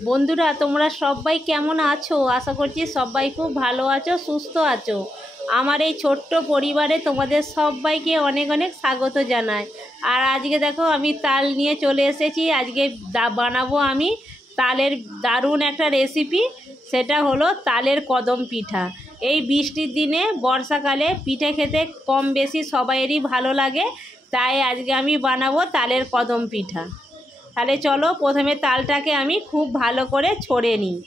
বন্ধুরা তোমরা সবাই কেমন আছো? আশা করছি সবাই খুব ভালো আছো, সুস্থ আছো। আমার এই ছোট্ট পরিবারে তোমাদের সবাইকে অনেক অনেক স্বাগত জানাই। আর আজকে দেখো আমি তাল নিয়ে চলে এসেছি। আজকে বানাবো আমি তালের দারুণ একটা রেসিপি। সেটা হলো তালের কদম পিঠা। এই বৃষ্টির দিনে বর্ষাকালে পিঠে খেতে কম বেশি সবাইয়েরই ভালো লাগে, তাই আজকে আমি বানাবো তালের কদম পিঠা। তাহলে চলো প্রথমে তালটাকে আমি খুব ভালো করে ছড়ে নিই।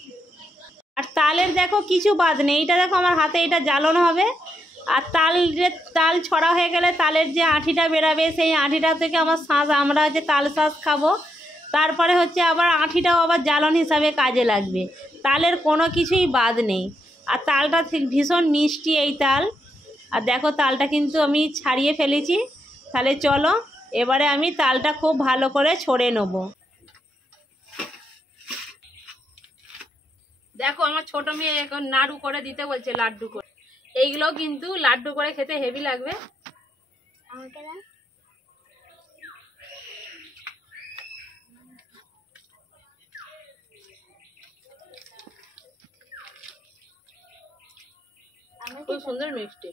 আর তালের দেখো কিছু বাদ নেই, এটা দেখো আমার হাতে এটা জ্বালানো হবে। আর তাল ছড়া হয়ে গেলে তালের যে আঁঠিটা বেরাবে, সেই আঁঠিটা থেকে আমার শাঁস, আমরা যে তাল শাঁস খাবো, তারপরে হচ্ছে আবার আঁঠিটাও আবার জ্বালন হিসাবে কাজে লাগবে। তালের কোনো কিছুই বাদ নেই। আর তালটা ঠিক ভীষণ মিষ্টি এই তাল। আর দেখো তালটা কিন্তু আমি ছাড়িয়ে ফেলেছি। তাহলে চলো এবারে আমি তালটা খুব ভালো করে ছড়ে নেব। দেখো আমার ছোট মেয়ে এখন নাড়ু করে দিতে বলছে, লাড্ডু করে। এইগুলো কিন্তু লাড্ডু করে খেতে হেভি লাগবে। খুব সুন্দর মিষ্টি।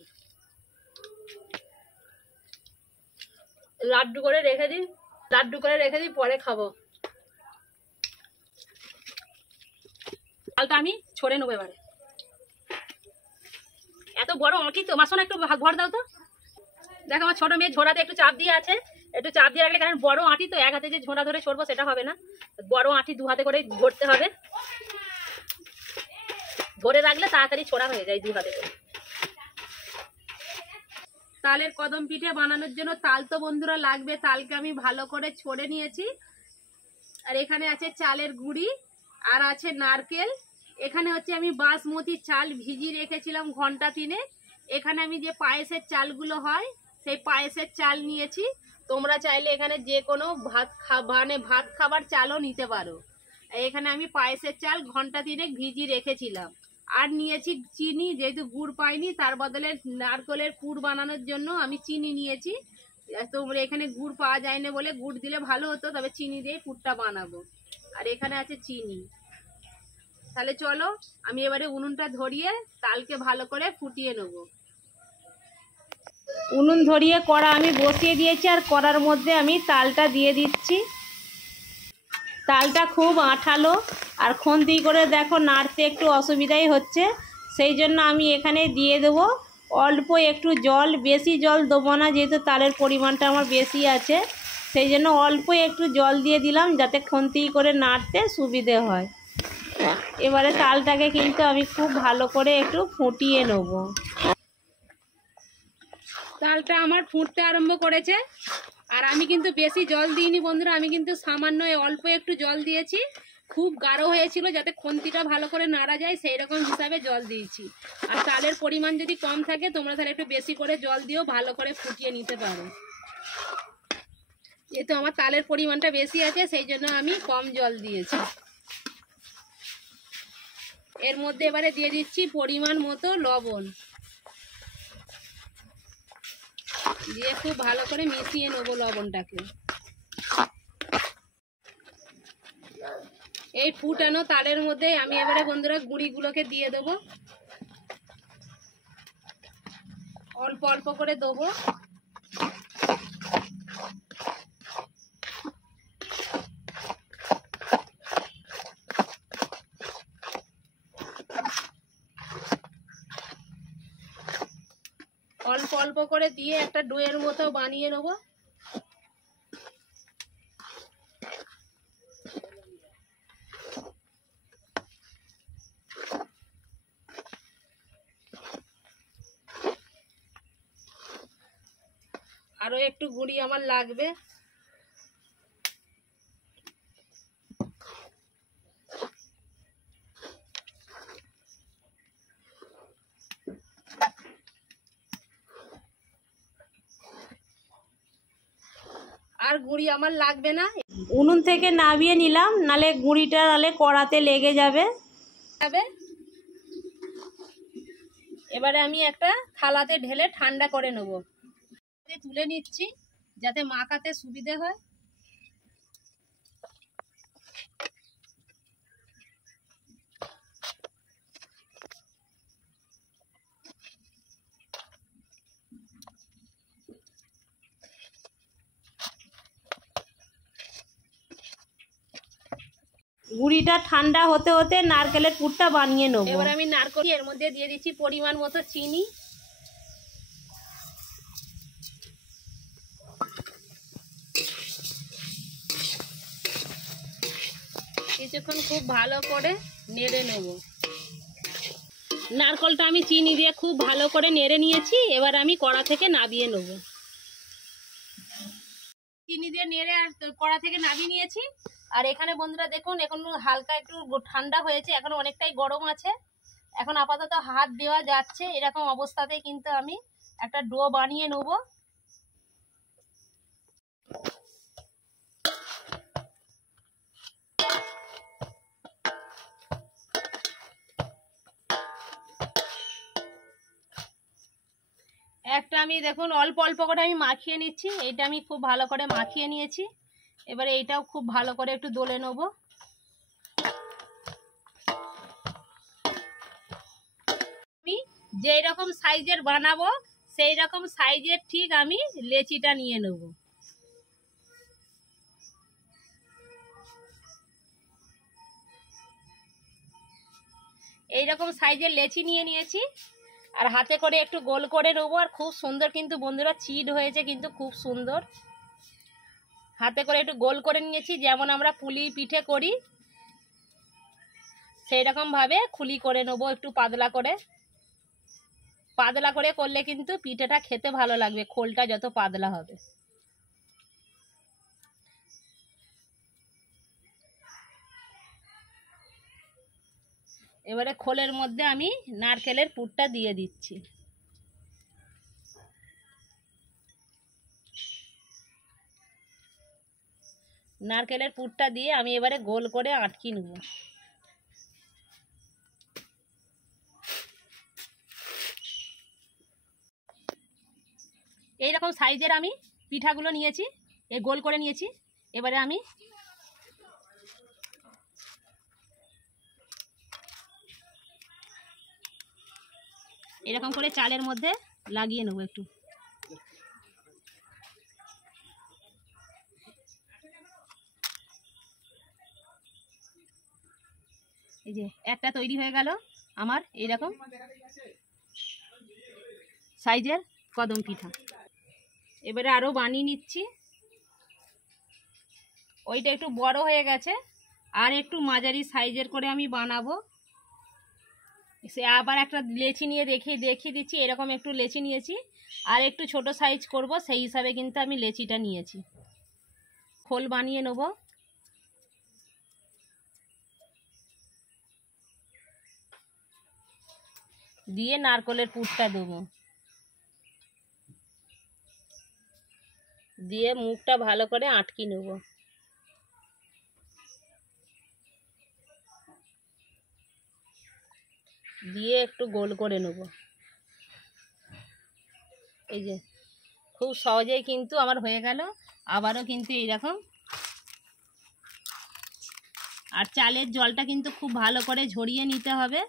লাড্ডু করে রেখে দিই পরে খাবো। তালটা আমি ছড়ে নেবো এবারে। এত বড় আঁটি তো, মাসন একটু ভর দাও তো। দেখো আমার ছোট মেয়ে ঝোড়াতে একটু চাপ দিয়ে আছে, একটু চাপ দিয়ে রাখলে, কারণ বড় আঁটি তো এক হাতে যে ঝোড়া ধরে ছড়বো সেটা হবে না, বড় আঁটি দু হাতে করে ধরতে হবে। ধরে রাখলে তাড়াতাড়ি ছোড়া হয়ে যায় দু হাতে করে। তালের কদম পিঠে বানানোর জন্য তাল তো বন্ধুরা লাগবে। তালকে আমি ভালো করে ছড়ে নিয়েছি। আর এখানে আছে চালের গুঁড়ি, আর আছে নারকেল। এখানে হচ্ছে আমি বাসমতি চাল ভিজিয়ে রেখেছিলাম ঘন্টা 3। এখানে আমি যে পায়েসের চালগুলো হয় সেই পায়েসের চাল নিয়েছি। তোমরা চাইলে এখানে যে কোনো ভাত খাবার চালও নিতে পারো। এখানে আমি পায়েসের চাল ঘন্টা 3 ভিজিয়ে রেখেছিলাম। আর নিয়েছি চিনি, যেহেতু গুড় পাইনি, তার বদলে নারকেলের পুর বানানোর জন্য আমি চিনি নিয়েছি। তোমরা এখানে গুড় পাওয়া যায় না বলে গুড় দিলে ভালো হতো, তবে চিনি দিয়ে পুরটা বানাবো। আর এখানে আছে চিনি। তাহলে চলো আমি এবারে উনুনটা ধরিয়ে তালকে ভালো করে ফুটিয়ে নেব। উনুন ধরিয়ে কড়া আমি বসিয়ে দিয়েছি, আর কড়ার মধ্যে আমি তালটা দিয়ে দিচ্ছি। তালটা খুব আঠালো, আর খুন্তি করে দেখো নাড়তে একটু অসুবিধাই হচ্ছে। সেই জন্য আমি এখানে দিয়ে দেবো অল্প একটু জল। বেশি জল দেবো না, যেহেতু তালের পরিমাণটা আমার বেশি আছে। সেই জন্য অল্প একটু জল দিয়ে দিলাম, যাতে খুন্তি করে নাড়তে সুবিধে হয়। এবারে তালটাকে কিন্তু আমি খুব ভালো করে একটু ফুটিয়ে নেব। তালটা আমার ফুটতে আরম্ভ করেছে। আর আমি কিন্তু বেশি জল দিইনি বন্ধুরা, আমি কিন্তু সামান্য অল্প একটু জল দিয়েছি। খুব গাঢ় হয়েছিল, যাতে খুন্তিটা ভালো করে নাড়া যায় সেই রকম হিসাবে জল দিয়েছি। আর তালের পরিমাণ যদি কম থাকে তোমরা তাহলে একটু বেশি করে জল দিও, ভালো করে ফুটিয়ে নিতে পারো। যেহেতু আমার তালের পরিমাণটা বেশি আছে সেই জন্য আমি কম জল দিয়েছি। এর মধ্যে এবারে দিয়ে দিচ্ছি পরিমাণ মতো লবণ, দিয়ে খুব ভালো করে মিশিয়ে নেবো লবণটাকে। এই ফুটানো তালের মধ্যে আমি এবারে বন্ধুরা গুঁড়িগুলোকে দিয়ে দেবো। অল্প অল্প করে দেবো। অল্প অল্প করে দিয়ে একটা ডোয়ের মতো বানিয়ে নেবো। আরো একটু গুঁড়ি আমার লাগবে। আর গুঁড়ি আমার লাগবে না। উনুন থেকে নামিয়ে নিলাম, নালে গুঁড়িটা নালে কড়াতে লেগে যাবে। এবারে আমি একটা থালাতে ঢেলে ঠান্ডা করে নেব। তুলে নিচ্ছি যাতে মাখাতে সুবিধে হয়। গুঁড়িটা ঠান্ডা হতে হতে নারকেলের পুরটা বানিয়ে নেব। এবার আমি নারকেল এর মধ্যে দিয়ে দিচ্ছি পরিমাণ মতো চিনি। কিছুক্ষণ খুব ভালো করে নেড়ে নেব। নারকেলটা আমি চিনি দিয়ে খুব ভালো করে নেড়ে নিয়েছি। এবার আমি কড়া থেকে নামিয়ে নেব। চিনি দিয়ে নেড়ে আর কড়া থেকে নামিয়ে নিয়েছি। আর এখানে বন্ধুরা দেখুন, এখন হালকা একটু ঠান্ডা হয়েছে, এখন অনেকটাই গরম আছে। এখন আপাতত হাত দেওয়া যাচ্ছে, এরকম অবস্থাতে কিন্তু আমি একটা ডো বানিয়ে নেব। একটা আমি দেখুন অল্প অল্প করে আমি মাখিয়ে নিচ্ছি। এটা আমি খুব ভালো করে মাখিয়ে নিয়েছি। এবারে এইটাও খুব ভালো করে একটু দলে নেব। আমি যেই রকম সাইজের বানাবো সেই রকম সাইজের ঠিক আমি লেচিটা নিয়ে নেব। এইরকম সাইজের লেচি নিয়ে নিয়েছি। আর হাতে করে একটু গোল করে নেবো। আর খুব সুন্দর কিন্তু বন্ধুরা চিট হয়েছে, কিন্তু খুব সুন্দর। হাতে করে একটু গোল করে নিয়েছি, যেমন আমরা পুলি পিঠে করি সেই রকম ভাবে খুলি করে নেবো। একটু পাতলা করে, পাতলা করে করলে কিন্তু পিঠেটা খেতে ভালো লাগবে, খোলটা যত পাতলা হবে। এবারে খোলের মধ্যে আমি নারকেলের পুরটা দিয়ে দিচ্ছি। নারকেলের পুরটা দিয়ে আমি এবারে গোল করে আটকে নেব। এইরকম সাইজের আমি পিঠাগুলো নিয়েছি, এই গোল করে নিয়েছি। এবারে আমি এরকম করে চালের মধ্যে লাগিয়ে নেব একটু। এই যে একটা তৈরি হয়ে গেল আমার এইরকম সাইজের কদম পিঠা। এবারে আরও বানিয়ে নিচ্ছি। ওইটা একটু বড় হয়ে গেছে, আর একটু মাঝারি সাইজের করে আমি বানাবো। সে আবার একটা লেচি নিয়ে দেখিয়ে দিচ্ছি। এরকম একটু লেচি নিয়েছি, আর একটু ছোট সাইজ করব সেই হিসাবে কিন্তু আমি লেচিটা নিয়েছি। খোল বানিয়ে নেব। দিয়ে নারকেলের পুরটা দেবো, দিয়ে মুখটা ভালো করে আটকে নেব। দিয়ে একটু গোল করে নেব। এই যে খুব সহজেই কিন্তু আমার হয়ে গেল। আবারও কিন্তু এইরকম। আর চালের জলটা কিন্তু খুব ভালো করে ঝরিয়ে নিতে হবে।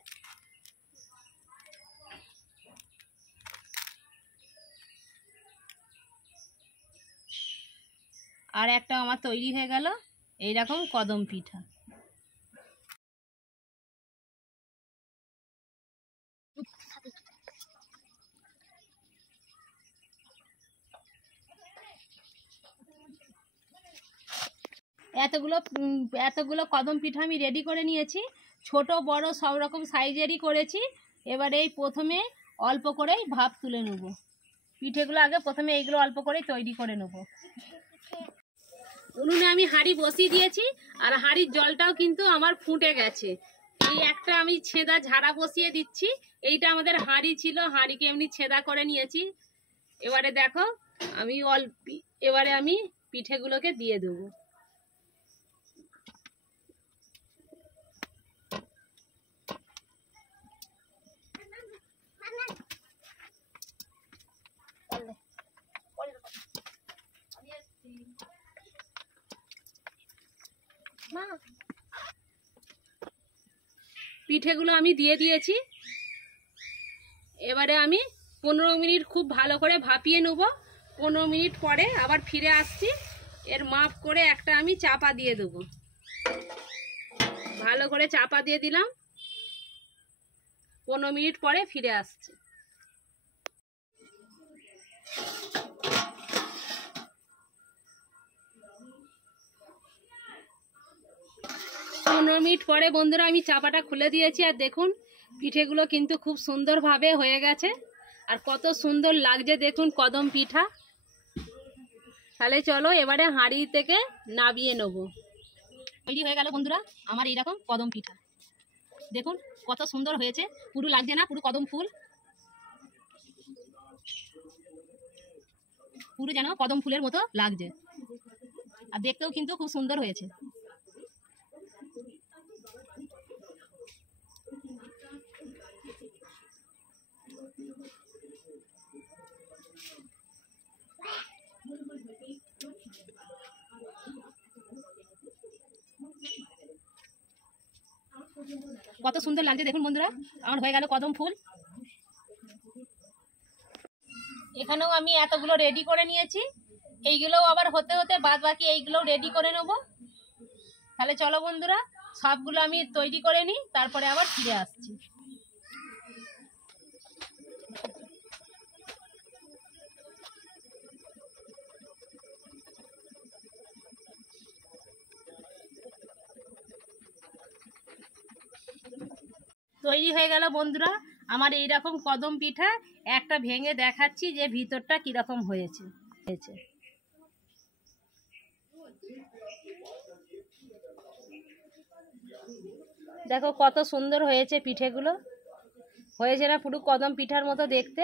আর একটা আমার তৈরি হয়ে গেল এইরকম কদম পিঠা। এতগুলো কদম পিঠা আমি রেডি করে নিয়েছি। ছোট বড় সব রকম সাইজেরই করেছি। এবারে এই প্রথমে অল্প করেই ভাপ তুলে নেব। পিঠেগুলো আগে প্রথমে এইগুলো অল্প করেই তৈরি করে নেব। উনুনে আমি হাঁড়ি বসিয়ে দিয়েছি, আর হাঁড়ির জলটাও কিন্তু আমার ফুটে গেছে। এই একটা আমি ছেঁদা ঝাড়া বসিয়ে দিচ্ছি। এইটা আমাদের হাঁড়ি ছিল, হাঁড়িকে এমনি ছেঁদা করে নিয়েছি। এবারে দেখো এবারে আমি পিঠেগুলোকে দিয়ে দেবো। পিঠেগুলো আমি দিয়ে দিয়েছি। এবারে আমি 15 মিনিট খুব ভালো করে ভাপিয়ে নেব। 15 মিনিট পরে আবার ফিরে আসছি। এর মাপ করে একটা আমি চাপা দিয়ে দেবো। ভালো করে চাপা দিয়ে দিলাম। 15 মিনিট পরে ফিরে আসছি। 15 মিনিট পরে বন্ধুরা আমি চাপাটা খুলে দিয়েছি, আর দেখুন পিঠেগুলো কিন্তু খুব সুন্দরভাবে হয়ে গেছে, আর কত সুন্দর লাগছে দেখুন কদম পিঠা। তাহলে চলো এবারে হাঁড়ি থেকে নামিয়ে নেব। তৈরি হয়ে গেল বন্ধুরা আমার এইরকম কদম পিঠা। দেখুন কত সুন্দর হয়েছে, পুরো লাগছে না, পুরো কদম ফুল, পুরো যেন কদম ফুলের মতো লাগছে, আর দেখতেও কিন্তু খুব সুন্দর হয়েছে। কত সুন্দর লাগছে দেখুন বন্ধুরা, আমার হয়ে গেল কদম ফুল। এখানেও আমি এতগুলো রেডি করে নিয়েছি, এইগুলোও আবার হতে হতে বাদ বাকি এইগুলোও রেডি করে নেব। তাহলে চলো বন্ধুরা সবগুলো আমি তৈরি করে নিই, তারপরে আবার ফিরে আসছি। তৈরি হয়ে গেল বন্ধুরা আমার এইরকম কদম পিঠা। একটা ভেঙে দেখাচ্ছি যে ভিতরটা কিরকম হয়েছে। দেখো কত সুন্দর হয়েছে পিঠেগুলো, হয়েছে না পুরো কদম পিঠার মতো দেখতে।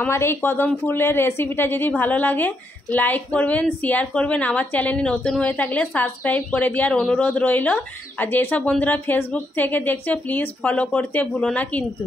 আমার এই কদম ফুলের রেসিপিটা যদি ভালো লাগে লাইক করবেন, শেয়ার করবেন, আমার চ্যানেলে নতুন হয়ে থাকলে সাবস্ক্রাইব করে দেওয়ার অনুরোধ রইল। আর যেসব বন্ধুরা ফেসবুক থেকে দেখছো প্লিজ ফলো করতে ভুলো না কিন্তু।